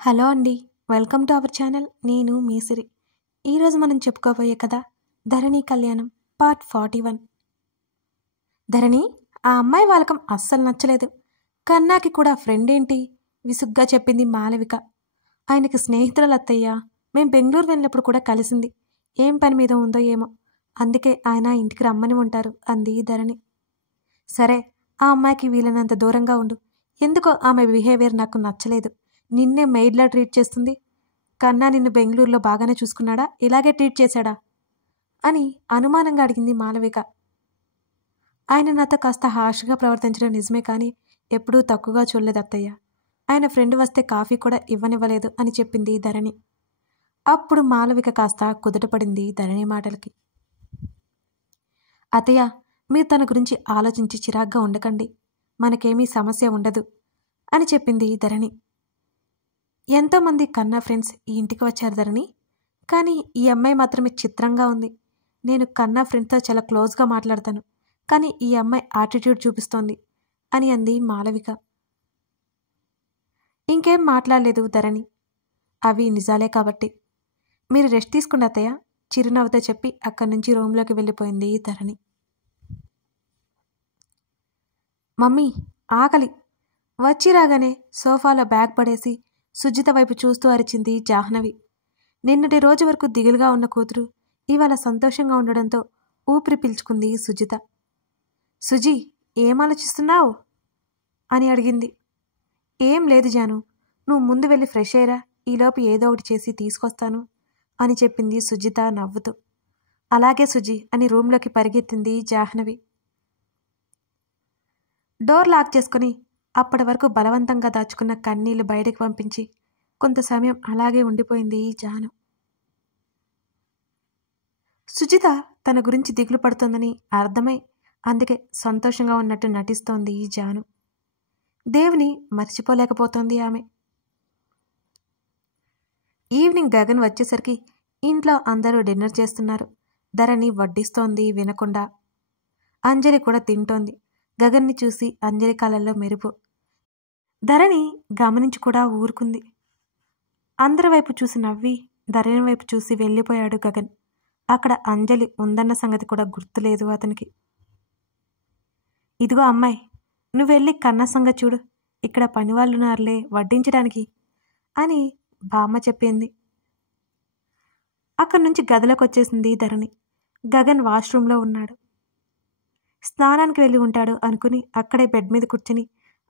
Hello అండి. Welcome to our channel. నేను మీ సిరి. ఈరోజు మనం చెప్పుకోబోయే కథ ధరణి కళ్యాణం పార్ట్ 41. ధరణి ఆ అమ్మాయి వాలకం అస్సలు నచ్చలేదు. కన్నాకి కూడా ఫ్రెండ్ ఏంటి విసుగ్గా చెప్పింది మాలవిక. ఆయనకి స్నేహితుల అత్తయ్య. మేం బెంగళూరు వెళ్ళినప్పుడు కూడా కలిసింది. ఏం పని మీద ఉందో ఏమో, అందుకే ఆయన ఇంటికి రమ్మని ఉంటారు అంది ధరణి. సరే, ఆ అమ్మాయికి వీలైనంత దూరంగా ఉండు. ఎందుకో ఆమె బిహేవియర్ నాకు నచ్చలేదు. నిన్నే మెయిడ్లా ట్రీట్ చేస్తుంది. కన్నా నిన్ను బెంగళూరులో బాగానే చూసుకున్నాడా, ఇలాగే ట్రీట్ చేశాడా అని అనుమానంగా అడిగింది మాలవిక. ఆయన నాతో కాస్త హార్ష్గా ప్రవర్తించడం నిజమే, కానీ ఎప్పుడూ తక్కువగా చూడలేదు అత్తయ్య. ఆయన ఫ్రెండ్ వస్తే కాఫీ కూడా ఇవ్వనివ్వలేదు అని చెప్పింది ధరణి. అప్పుడు మాలవిక కాస్త కుదుటపడింది ధరణి మాటలకి. అత్తయ్య, మీరు తన గురించి ఆలోచించి చిరాగ్గా ఉండకండి. మనకేమీ సమస్య ఉండదు అని చెప్పింది ధరణి. ఎంతోమంది కన్నా ఫ్రెండ్స్ ఈ ఇంటికి వచ్చారు ధరణి, కానీ ఈ అమ్మాయి మాత్రమే చిత్రంగా ఉంది. నేను కన్నా ఫ్రెండ్స్తో చాలా క్లోజ్గా మాట్లాడతాను, కానీ ఈ అమ్మాయి యాటిట్యూడ్ చూపిస్తోంది అని అంది మాలవిక. ఇంకేం మాట్లాడలేదు ధరణి. అవి నిజాలే కాబట్టి. మీరు రెస్ట్ తీసుకున్న అత్తయ్య చిరునవ్వుతో చెప్పి అక్కడి నుంచి రూమ్లోకి వెళ్ళిపోయింది ధరణి. మమ్మీ ఆకలి. వచ్చి రాగానే సోఫాలో బ్యాగ్ పడేసి సుజిత వైపు చూస్తూ అరిచింది జాహ్నవి. నిన్నటి రోజు వరకు దిగులుగా ఉన్న కూతురు ఇవాళ సంతోషంగా ఉండడంతో ఊపిరి పీల్చుకుంది సుజిత. సుజీ, ఏం ఆలోచిస్తున్నావు అని అడిగింది. ఏం లేదు జాను, నువ్వు ముందు వెళ్ళి ఫ్రెష్ అయ్యరా, ఈలోపు ఏదో ఒకటి చేసి తీసుకొస్తాను అని చెప్పింది సుజిత నవ్వుతూ. అలాగే సుజీ అని రూమ్లోకి పరిగెత్తింది జాహ్నవి. డోర్ లాక్ చేసుకుని అప్పటి వరకు బలవంతంగా దాచుకున్న కన్నీళ్లు బయటకు పంపించి కొంత సమయం అలాగే ఉండిపోయింది జాను. సుజిత తన గురించి దిగులు పడుతోందని అర్థమై అందుకే సంతోషంగా ఉన్నట్టు నటిస్తోంది జాను. దేవుని మర్చిపోలేకపోతోంది ఆమె. ఈవినింగ్ గగన్ వచ్చేసరికి ఇంట్లో అందరూ డిన్నర్ చేస్తున్నారు. ధరణి వడ్డిస్తోంది వినకుండా. అంజలి కూడా తింటోంది. గగన్ని చూసి అంజలి కళ్ళల్లో మెరుపు. ధరణి గమనించి కూడా ఊరుకుంది. అందరి వైపు చూసి నవ్వి ధరణి వైపు చూసి వెళ్ళిపోయాడు గగన్. అక్కడ అంజలి ఉందన్న సంగతి కూడా గుర్తులేదు అతనికి. ఇదిగో అమ్మాయి, నువ్వెళ్ళి కన్నా సంగతి చూడు, ఇక్కడ పనివాళ్ళున్నారులే వడ్డించడానికి అని బామ్మ చెప్పింది. అక్కడి నుంచి గదిలోకి వచ్చేసింది ధరణి. గగన్ వాష్రూమ్లో ఉన్నాడు. స్నానానికి వెళ్ళి ఉంటాడు అనుకుని అక్కడే బెడ్ మీద కూర్చుని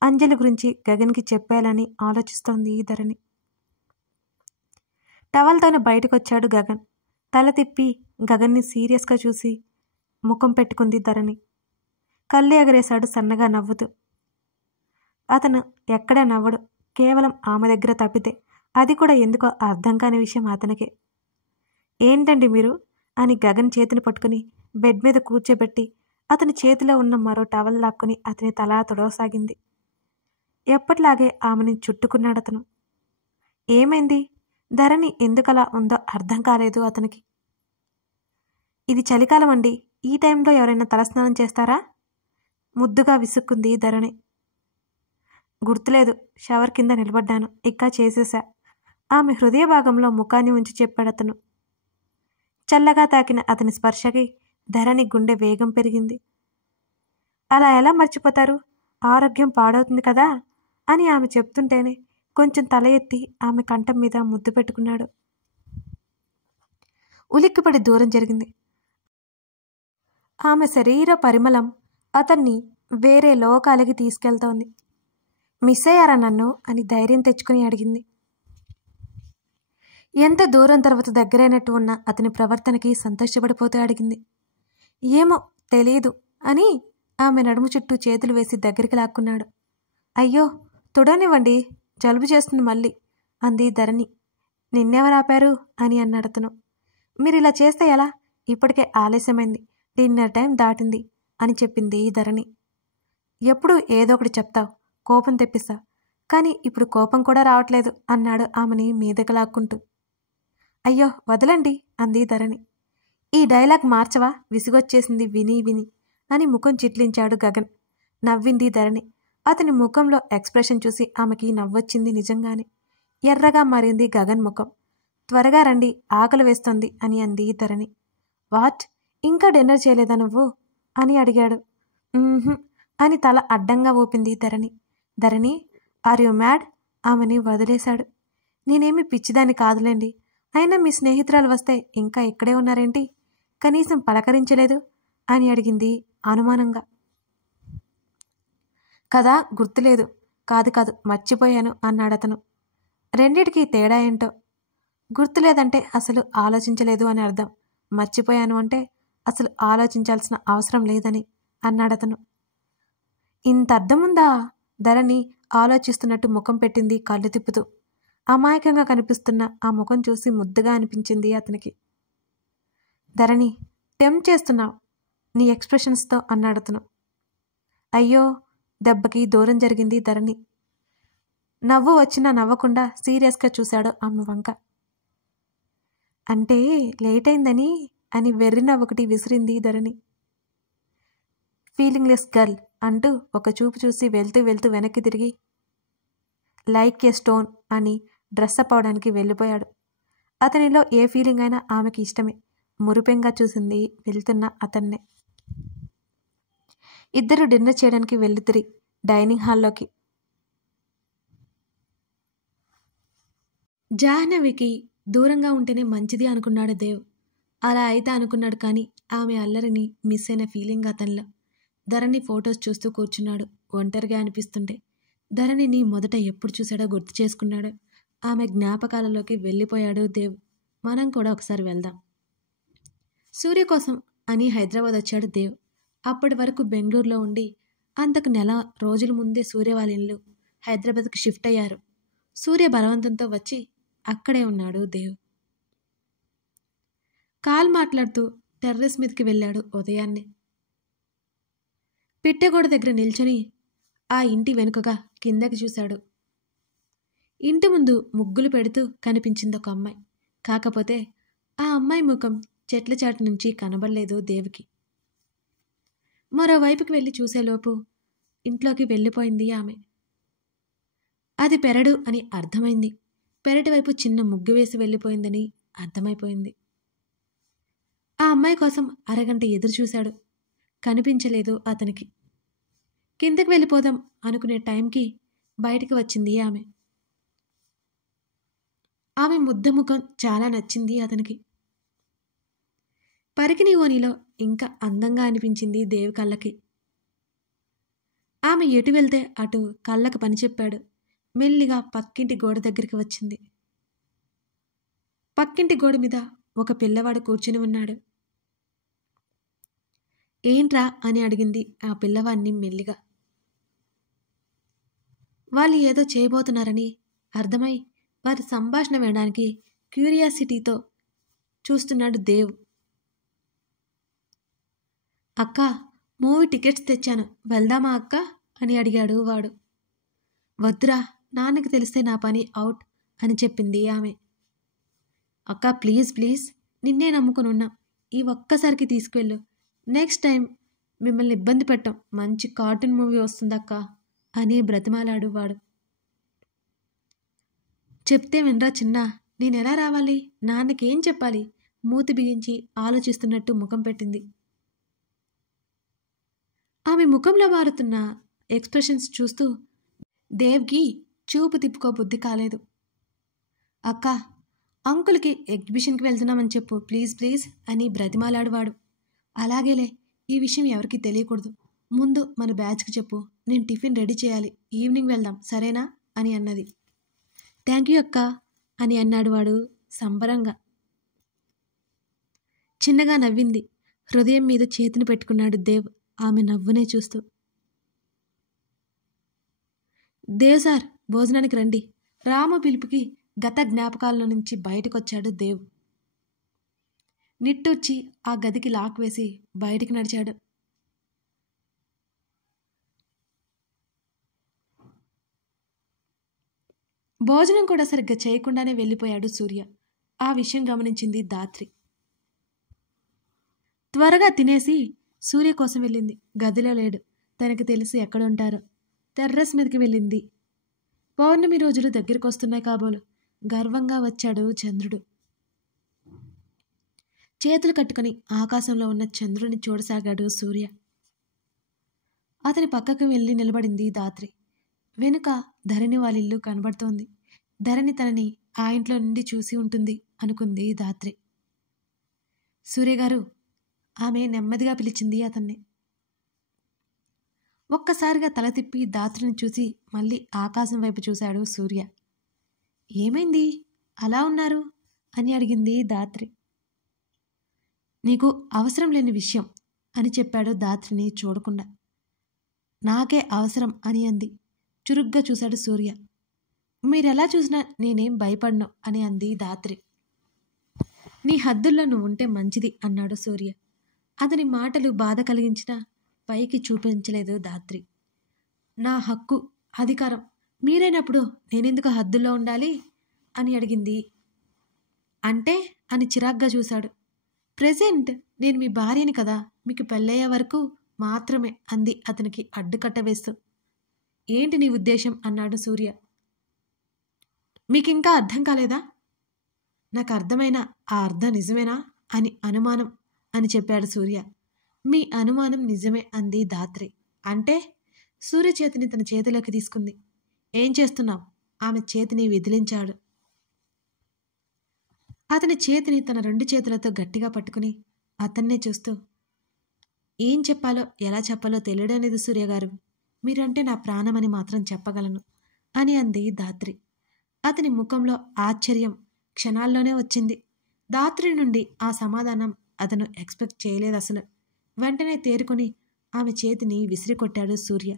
అంజలి గురించి గగన్కి చెప్పాలని ఆలోచిస్తోంది ధరణి. టవల్తోనే బయటకొచ్చాడు గగన్. తల తిప్పి గగన్ని సీరియస్గా చూసి ముఖం పెట్టుకుంది ధరణి. కళ్ళు ఎగరేశాడు సన్నగా నవ్వుతూ. అతను ఎక్కడా నవ్వడు, కేవలం ఆమె దగ్గర తప్పితే, అది కూడా ఎందుకో అర్థం కాని విషయం అతనికే. ఏంటండి మీరు అని గగన్ చేతిని పట్టుకుని బెడ్ మీద కూర్చోబెట్టి అతని చేతిలో ఉన్న మరో టవల్ లాక్కుని అతని తలా తొడవసాగింది. ఎప్పటిలాగే ఆమెని చుట్టుకున్నాడతను. ఏమైంది, ధరణి ఎందుకలా ఉందో అర్థం కాలేదు అతనికి. ఇది చలికాలం అండి, ఈ టైంలో ఎవరైనా తలస్నానం చేస్తారా ముద్దుగా విసుక్కుంది ధరణి. గుర్తులేదు, షవర్ కింద నిలబడ్డాను, ఇక్క చేసేశా ఆమె హృదయ భాగంలో ముఖాన్ని ఉంచి చెప్పాడతను. చల్లగా తాకిన అతని స్పర్శకి ధరణి గుండె వేగం పెరిగింది. అలా ఎలా మర్చిపోతారు, ఆరోగ్యం పాడవుతుంది కదా అని ఆమె చెప్తుంటేనే కొంచెం తల ఎత్తి ఆమె కంఠం మీద ముద్దు పెట్టుకున్నాడు. ఉలిక్కిపడి దూరం జరిగింది. ఆమె శరీర పరిమళం అతన్ని వేరే లోకాలకి తీసుకెళ్తోంది. మిస్ అయ్యారా నన్ను అని ధైర్యం తెచ్చుకుని అడిగింది. ఎంత దూరం తర్వాత దగ్గరైనట్టు ఉన్న అతని ప్రవర్తనకి సంతోషపడిపోతూ అడిగింది. ఏమో తెలీదు అని ఆమె నడుము చుట్టూ చేతులు వేసి దగ్గరికి లాక్కున్నాడు. అయ్యో తుడనివ్వండి, జలుబు చేస్తుంది మళ్ళీ అంది ధరణి. నిన్నెవరాపారు అని అన్నాడతను. మీరిలా చేస్తే ఎలా, ఇప్పటికే ఆలస్యమైంది, డిన్నర్ టైం దాటింది అని చెప్పింది ధరణి. ఎప్పుడు ఏదో ఒకటి చెప్తావు, కోపం తెప్పిస్తావు, కానీ ఇప్పుడు కోపం కూడా రావట్లేదు అన్నాడు ఆమెని మీదకి లాక్కుంటూ. అయ్యో వదలండి అంది ధరణి. ఈ డైలాగ్ మార్చవా, విసిగొచ్చేసింది విని విని అని ముఖం చిట్లించాడు గగన్. నవ్వింది ధరణి. అతని ముఖంలో ఎక్స్ప్రెషన్ చూసి ఆమెకి నవ్వొచ్చింది నిజంగానే. ఎర్రగా మారింది గగన్ ముఖం. త్వరగా రండి, ఆకలి వేస్తుంది అని అంది ధరణి. వాట్, ఇంకా డిన్నర్ చేయలేదా నువ్వు అని అడిగాడు. అని తల అడ్డంగా ఊపింది ధరణి. ధరణి, ఆర్ యు మ్యాడ్? ఆమెని వదిలేశాడు. నేనేమి పిచ్చిదాన్ని కాదులేండి. అయినా మీ స్నేహితురాలు వస్తే ఇంకా ఇక్కడే ఉన్నారేంటి? కనీసం పలకరించలేదు అని అడిగింది అనుమానంగా. కదా, గుర్తులేదు. కాదు మర్చిపోయాను అన్నాడతను. రెండిటికి తేడా ఏంటో. గుర్తులేదంటే అసలు ఆలోచించలేదు అని అర్థం. మర్చిపోయాను అంటే అసలు ఆలోచించాల్సిన అవసరం లేదని అన్నాడతను. ఇంత అర్థముందా? ధరణి ఆలోచిస్తున్నట్టు ముఖం పెట్టింది కళ్ళు తిప్పుతూ. అమాయకంగా కనిపిస్తున్న ఆ ముఖం చూసి ముద్దుగా అనిపించింది అతనికి. ధరణి, టెంప్ట్ చేస్తున్నావు నీ ఎక్స్ప్రెషన్స్తో అన్నాడతను. అయ్యో, దెబ్బకి దూరం జరిగింది ధరణి. నవ్వు వచ్చినా నవ్వకుండా సీరియస్గా చూశాడు ఆమె వంక. అంటే లేట్ అయిందని అని వెర్రి నవ్వొకటి విసిరింది ధరణి. ఫీలింగ్లెస్ గర్ల్ అంటూ ఒక చూపు చూసి వెళ్తూ వెనక్కి తిరిగి లైక్ ఏ స్టోన్ అని డ్రెస్అప్ అవడానికి వెళ్ళిపోయాడు. అతనిలో ఏ ఫీలింగ్ అయినా ఆమెకి ఇష్టమే. మురిపెంగా చూసింది వెళ్తున్న అతన్నే. ఇద్దరు డిన్నర్ చేయడానికి వెళ్ళితిరి డైనింగ్ హాల్లోకి. జాహ్నవికి దూరంగా ఉంటేనే మంచిది అనుకున్నాడు దేవ్. అలా అయితే అనుకున్నాడు, కానీ ఆమె అల్లరిని మిస్ అయిన ఫీలింగ్ అతనిలో. ధరణి ఫొటోస్ చూస్తూ కూర్చున్నాడు. ఒంటరిగా అనిపిస్తుంటే ధరణిని మొదట ఎప్పుడు చూశాడో గుర్తు చేసుకున్నాడు. ఆమె జ్ఞాపకాలలోకి వెళ్ళిపోయాడు దేవ్. మనం కూడా ఒకసారి వెళ్దాం. సూర్య కోసం అని హైదరాబాద్ వచ్చాడు దేవ్. అప్పటి వరకు బెంగళూరులో ఉండి అంతకు నెల రోజుల ముందే సూర్య వాళ్ళ ఇల్లు హైదరాబాద్కి షిఫ్ట్ అయ్యారు. సూర్య బలవంతంతో వచ్చి అక్కడే ఉన్నాడు దేవ్. కాల్ మాట్లాడుతూ టెర్రస్ మీదకి వెళ్ళాడు ఉదయాన్నే. పిట్టగోడ దగ్గర నిల్చొని ఆ ఇంటి వెనుకగా కిందకి చూశాడు. ఇంటి ముందు ముగ్గులు పెడుతూ కనిపించింది ఒక అమ్మాయి. కాకపోతే ఆ అమ్మాయి ముఖం చెట్ల చాటు నుంచి కనబడలేదు దేవికి. మరోవైపుకి వెళ్ళి చూసేలోపు ఇంట్లోకి వెళ్ళిపోయింది ఆమె. అది పెరడు అని అర్థమైంది. పెరటి వైపు చిన్న ముగ్గు వేసి వెళ్ళిపోయిందని అర్థమైపోయింది. ఆ అమ్మాయి కోసం అరగంట ఎదురు చూశాడు. కనిపించలేదు అతనికి. కిందకి వెళ్ళిపోదాం అనుకునే టైంకి బయటికి వచ్చింది ఆమె. ఆమె ముద్ద ముఖం చాలా నచ్చింది అతనికి. పరికిణి ఓనిలో ఇంకా అందంగా అనిపించింది దేవి కళ్ళకి. ఆమె ఎటు వెళ్తే అటు కళ్ళకు పని చెప్పాడు. మెల్లిగా పక్కింటి గోడ దగ్గరికి వచ్చింది. పక్కింటి గోడ మీద ఒక పిల్లవాడు కూర్చుని ఉన్నాడు. ఏంట్రా అని అడిగింది ఆ పిల్లవాడిని మెల్లిగా. వాళ్ళు ఏదో చేయబోతున్నారని అర్థమై వారి సంభాషణ వినడానికి క్యూరియాసిటీతో చూస్తున్నాడు దేవ్. అక్క, మూవీ టికెట్స్ తెచ్చాను, వెళ్దామా అక్క అని అడిగాడు వాడు. వద్దురా, నాన్నకి తెలిస్తే నా పని అవుట్ అని చెప్పింది ఆమె. అక్క ప్లీజ్ ప్లీజ్, నిన్నే నమ్ముకునున్నా, ఈ ఒక్కసారికి తీసుకువెళ్ళు. నెక్స్ట్ టైం మిమ్మల్ని ఇబ్బంది పెట్టం. మంచి కార్టూన్ మూవీ వస్తుందక్క అని బ్రతిమాలాడు వాడు. చెప్తే వినరా చిన్నా, నేనెలా రావాలి, నాన్నకేం చెప్పాలి? మూతి బిగించి ఆలోచిస్తున్నట్టు ముఖం పెట్టింది. ఆమె ముఖంలో మారుతున్న ఎక్స్ప్రెషన్స్ చూస్తూ దేవ్కి చూపు తిప్పుకోబుద్ధి కాలేదు. అక్క, అంకుల్కి ఎగ్జిబిషన్కి వెళ్తున్నామని చెప్పు ప్లీజ్ ప్లీజ్ అని బ్రతిమాలాడు వాడు. అలాగేలే, ఈ విషయం ఎవరికి తెలియకూడదు. ముందు మన బ్యాచ్కి చెప్పు, నేను టిఫిన్ రెడీ చేయాలి, ఈవినింగ్ వెళ్దాం సరేనా అని అన్నది. థ్యాంక్ యూ అక్క అని అన్నాడు వాడు సంబరంగా. చిన్నగా నవ్వింది. హృదయం మీద చేతిని పెట్టుకున్నాడు దేవ్ ఆమె నవ్వునే చూస్తూ. దేవ్ సార్, భోజనానికి రండి. రాము పిలుపుకి గత జ్ఞాపకాల నుంచి బయటకొచ్చాడు దేవ్. నిట్టూర్చి ఆ గదికి లాక్ వేసి బయటికి నడిచాడు. భోజనం కూడా సరిగ్గా చేయకుండానే వెళ్ళిపోయాడు సూర్య. ఆ విషయం గమనించింది ధాత్రి. త్వరగా తినేసి సూర్య కోసం వెళ్ళింది. గదిలో లేడు. తనకి తెలిసి ఎక్కడుంటారో. టెర్రస్ మీదకి వెళ్ళింది. పౌర్ణమి రోజులు దగ్గరికి వస్తున్నాయి కాబోలు. గర్వంగా వచ్చాడు చంద్రుడు. చేతులు కట్టుకుని ఆకాశంలో ఉన్న చంద్రుడిని చూడసాగాడు సూర్య. అతని పక్కకు వెళ్ళి నిలబడింది ధాత్రి. వెనుక ధరణి వాళ్ళిల్లు కనబడుతోంది. ధరణి తనని ఆ ఇంట్లో నుండి చూసి ఉంటుంది అనుకుంది ధాత్రి. సూర్యగారు, ఆమె నెమ్మదిగా పిలిచింది అతన్ని. ఒక్కసారిగా తల తిప్పి ధాత్రిని చూసి మళ్ళీ ఆకాశం వైపు చూశాడు సూర్య. ఏమైంది, అలా ఉన్నారు అని అడిగింది ధాత్రి. నీకు అవసరం లేని విషయం అని చెప్పాడు ధాత్రిని చూడకుండా. నాకే అవసరం అని అంది. చురుగ్గా చూశాడు సూర్య. మీరెలా చూసినా నేనేం భయపడను అని అంది ధాత్రి. నీ హద్దుల్లో నువ్వు ఉంటే మంచిది అన్నాడు సూర్య. అతని మాటలు బాధ కలిగించినా పైకి చూపించలేదు ధాత్రి. నా హక్కు, అధికారం మీరైనప్పుడు నేనెందుకు హద్దుల్లో ఉండాలి అని అడిగింది. అంటే అని చిరాగ్గా చూశాడు. ప్రెజెంట్ నేను మీ భార్యని కదా, మీకు పెళ్ళయ్యే వరకు మాత్రమే అంది అతనికి అడ్డుకట్ట వేస్తూ. ఏంటి నీ ఉద్దేశం అన్నాడు సూర్య. మీకింకా అర్థం కాలేదా? నాకు అర్థమైనా ఆ అర్థం నిజమేనా అని అనుమానం అని చెప్పాడు సూర్య. మీ అనుమానం నిజమే అంది ధాత్రి. అంటే? సూర్య చేతిని తన చేతిలోకి తీసుకుంది. ఏం చేస్తున్నావు? ఆమె చేతిని విదిలించాడు. అతని చేతిని తన 2 చేతులతో గట్టిగా పట్టుకుని అతన్నే చూస్తూ, ఏం చెప్పాలో ఎలా చెప్పాలో తెలియడం లేదు సూర్యగారు. మీరంటే నా ప్రాణమని మాత్రం చెప్పగలను అని అంది ధాత్రి. అతని ముఖంలో ఆశ్చర్యం క్షణాల్లోనే వచ్చింది. ధాత్రి నుండి ఆ సమాధానం అతను ఎక్స్పెక్ట్ చేయలేదు అసలు. వెంటనే తేరుకొని ఆమె చేతిని విసిరికొట్టాడు సూర్య.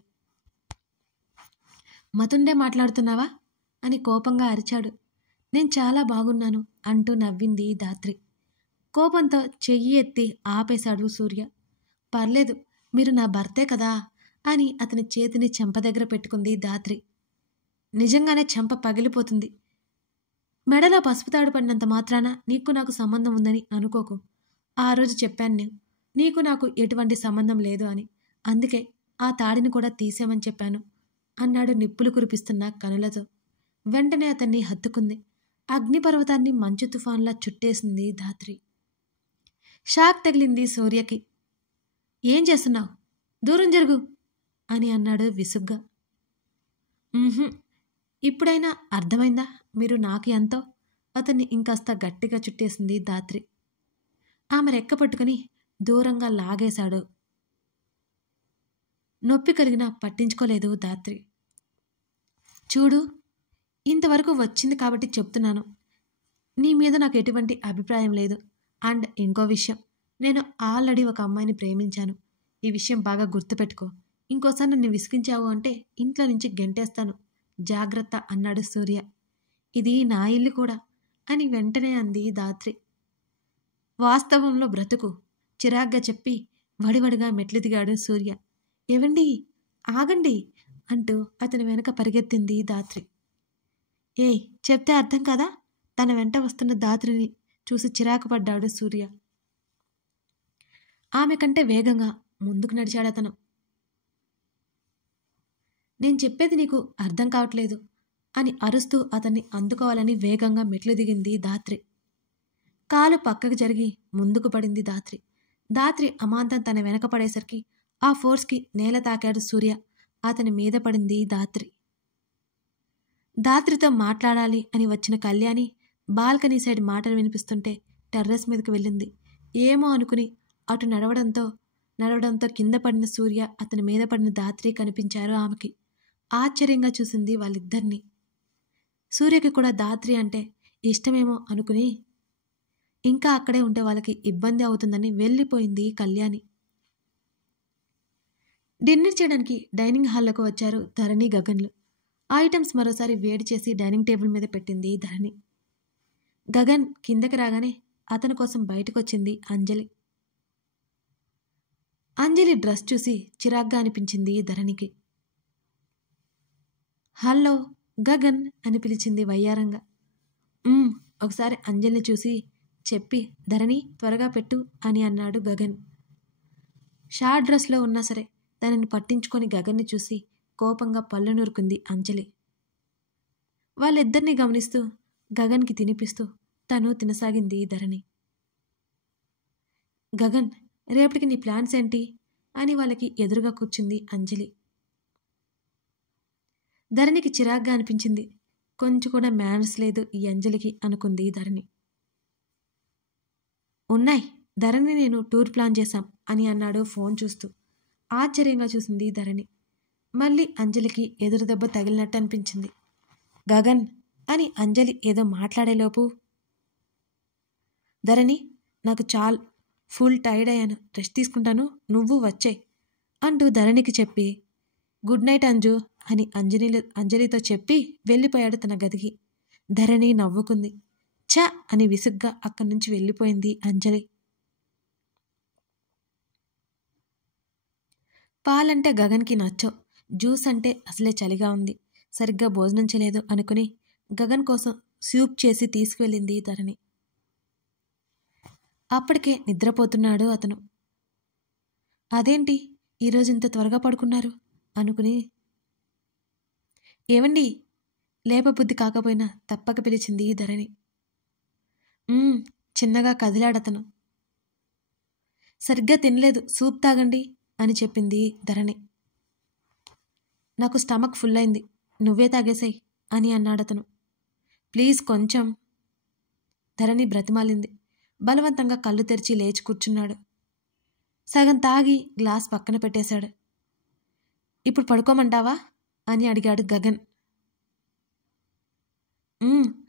మతుండే మాట్లాడుతున్నావా అని కోపంగా అరిచాడు. నేను చాలా బాగున్నాను అంటూ నవ్వింది ధాత్రి. కోపంతో చెయ్యి ఎత్తి ఆపేశాడు సూర్య. పర్లేదు, మీరు నా భర్తే కదా అని అతని చేతిని చెంప దగ్గర పెట్టుకుంది ధాత్రి. నిజంగానే చెంప పగిలిపోతుంది. మెడలో పసుపు తాడు పడినంత మాత్రాన నీకు నాకు సంబంధం ఉందని అనుకోకు. ఆ రోజు చెప్పాను నీకు నాకు ఎటువంటి సంబంధం లేదు అని. అందుకే ఆ తాడిని కూడా తీసేమని చెప్పాను అన్నాడు నిప్పులు కురిపిస్తున్న కనులతో. వెంటనే అతన్ని హత్తుకుంది. అగ్నిపర్వతాన్ని మంచు తుఫాన్లా చుట్టేసింది ధాత్రి. షాక్ తగిలింది సూర్యకి. ఏం చేస్తున్నావు? దూరం జరుగు అని అన్నాడు విసుగ్గా. ఇప్పుడైనా అర్థమైందా మీరు నాకు ఎంతో? అతన్ని ఇంకాస్త గట్టిగా చుట్టేసింది ధాత్రి. ఆమె రెక్క పట్టుకుని దూరంగా లాగేశాడు. నొప్పి కలిగినా పట్టించుకోలేదు ధాత్రి. చూడు, ఇంతవరకు వచ్చింది కాబట్టి చెప్తున్నాను. నీ మీద నాకు ఎటువంటి అభిప్రాయం లేదు. అండ్ ఇంకో విషయం, నేను ఆల్రెడీ ఒక అమ్మాయిని ప్రేమించాను. ఈ విషయం బాగా గుర్తుపెట్టుకో. ఇంకోసారి నన్ను విసిగించావు అంటే ఇంట్లో నుంచి గెంటేస్తాను. జాగ్రత్త అన్నాడు సూర్య. ఇది నా ఇల్లు కూడా అని వెంటనే అంది ధాత్రి. వాస్తవంలో బ్రతుకు చిరాగ్గా చెప్పి వడివడిగా మెట్లు దిగాడు సూర్య. ఏవండి, ఆగండి అంటూ అతని వెనక పరిగెత్తింది ధాత్రి. ఏయ్, చెప్తే అర్థం కాదా? తన వెంట వస్తున్న ధాత్రిని చూసి చిరాకు పడ్డాడు సూర్య. ఆమె కంటే వేగంగా ముందుకు నడిచాడతను. నేను చెప్పేది నీకు అర్థం కావట్లేదు అని అరుస్తూ అతన్ని అందుకోవాలని వేగంగా మెట్లు దిగింది ధాత్రి. కాలు పక్కకు జరిగి ముందుకు పడింది ధాత్రి. ధాత్రి అమాంతం తన వెనక పడేసరికి ఆ ఫోర్స్కి నేల తాకాడు సూర్య. అతని మీద పడింది ధాత్రి. ధాత్రితో మాట్లాడాలి అని వచ్చిన కళ్యాణి బాల్కనీ సైడ్ మాటలు వినిపిస్తుంటే టెర్రస్ మీదకి వెళ్ళింది. ఏమో అనుకుని అటు నడవడంతో కింద పడిన సూర్య, అతని మీద పడిన ధాత్రి కనిపించారు ఆమెకి. ఆశ్చర్యంగా చూసింది వాళ్ళిద్దరినీ. సూర్యకి కూడా ధాత్రి అంటే ఇష్టమేమో అనుకుని ఇంకా అక్కడే ఉంటే వాళ్ళకి ఇబ్బంది అవుతుందని వెళ్ళిపోయింది కళ్యాణి. డిన్నర్ చేయడానికి డైనింగ్ హాల్లోకి వచ్చారు ధరణి, గగన్లు. ఐటమ్స్ మరోసారి వేడి చేసి డైనింగ్ టేబుల్ మీద పెట్టింది ధరణి. గగన్ కిందకి రాగానే అతని కోసం బయటకొచ్చింది అంజలి. అంజలి డ్రెస్ చూసి చిరాగ్గా అనిపించింది ధరణికి. హలో గగన్ అని పిలిచింది వయ్యారంగా. ఒకసారి అంజలిని చూసి చెప్పి ధరణి త్వరగా పెట్టు అని అన్నాడు గగన్. షార్ట్ డ్రెస్లో ఉన్నా సరే తనని పట్టించుకొని గగన్ని చూసి కోపంగా పళ్ళు నూరుకుంది అంజలి. వాళ్ళిద్దరినీ గమనిస్తూ గగన్కి తినిపిస్తూ తను తినసాగింది ధరణి. గగన్, రేపటికి నీ ప్లాన్స్ ఏంటి అని వాళ్ళకి ఎదురుగా కూర్చుంది అంజలి. ధరణికి చిరాగ్గా అనిపించింది. కొంచెం కూడా మేనర్స్ లేదు ఈ అంజలికి అనుకుంది ధరణి. ఉన్నాయి, ధరణి నేను టూర్ ప్లాన్ చేశాం అని అన్నాడు ఫోన్ చూస్తూ. ఆశ్చర్యంగా చూసింది ధరణి. మళ్ళీ అంజలికి ఎదురు దెబ్బ తగిలినట్టు అనిపించింది. గగన్ అని అంజలి ఏదో మాట్లాడేలోపు, ధరణి నాకు ఫుల్ టైర్డ్ అయ్యాను, రెస్ట్ తీసుకుంటాను, నువ్వు వచ్చే అంటూ ధరణికి చెప్పి గుడ్ నైట్ అంజు అని అంజలితో చెప్పి వెళ్ళిపోయాడు తన గదికి. ధరణి నవ్వుకుంది. ఛ అని విసుగ్గా అక్కడి నుంచి వెళ్ళిపోయింది అంజలి. పాలంటే గగన్కి నచ్చవు, జ్యూస్ అంటే అసలే చలిగా ఉంది, సరిగ్గా భోజనం చేయలేదు అనుకుని గగన్ కోసం సూప్ చేసి తీసుకువెళ్ళింది ధరణి. అప్పటికే నిద్రపోతున్నాడు అతను. అదేంటి ఈరోజు ఇంత త్వరగా పడుకున్నారు అనుకుని, ఏవండి లేపబుద్ధి కాకపోయినా తప్పక పిలిచింది ధరణి. చిన్నగా కదిలాడతను. సరిగ్గా తినలేదు, సూప్ తాగండి అని చెప్పింది ధరణి. నాకు స్టమక్ ఫుల్ అయింది, నువ్వే తాగేసాయి అని అన్నాడతను. ప్లీజ్ కొంచెం, ధరణి బ్రతిమాలింది. బలవంతంగా కళ్ళు తెరిచి లేచి కూర్చున్నాడు. సగం తాగి గ్లాస్ పక్కన పెట్టేశాడు. ఇప్పుడు పడుకోమంటావా అని అడిగాడు గగన్.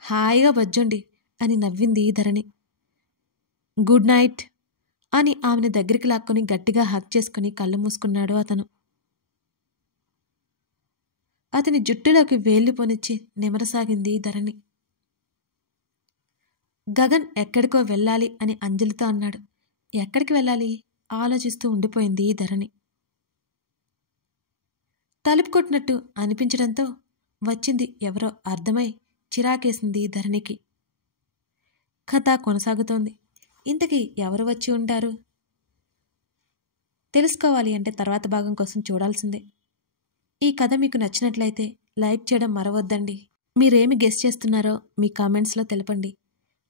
హాయిగా బజ్జోండి అని నవ్వింది ధరణి. గుడ్ నైట్ అని ఆమెను దగ్గరికి లాక్కొని గట్టిగా హగ్ చేసుకుని కళ్ళు మూసుకున్నాడు అతను. అతని జుట్టులోకి వేళ్లు పొనిచ్చి నిమరసాగింది ధరణి. గగన్ ఎక్కడికో వెళ్ళాలి అని అంజలితో అన్నాడు. ఎక్కడికి వెళ్ళాలి ఆలోచిస్తూ ఉండిపోయింది ధరణి. తలుపు కొట్టినట్టు అనిపించడంతో వచ్చింది ఎవరో అర్థమై చిరాకేసింది ధరణికి. కథ కొనసాగుతోంది. ఇంతకీ ఎవరు వచ్చి ఉంటారు తెలుసుకోవాలి అంటే తర్వాత భాగం కోసం చూడాల్సిందే. ఈ కథ మీకు నచ్చినట్లయితే లైక్ చేయడం మరవద్దండి. మీరేమి గెస్ చేస్తున్నారో మీ కామెంట్స్లో తెలపండి.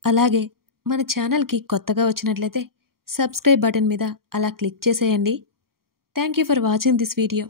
అలాగే మన ఛానల్కి కొత్తగా వచ్చినట్లయితే సబ్స్క్రైబ్ బటన్ మీద అలా క్లిక్ చేసేయండి. Thank you for watching this video.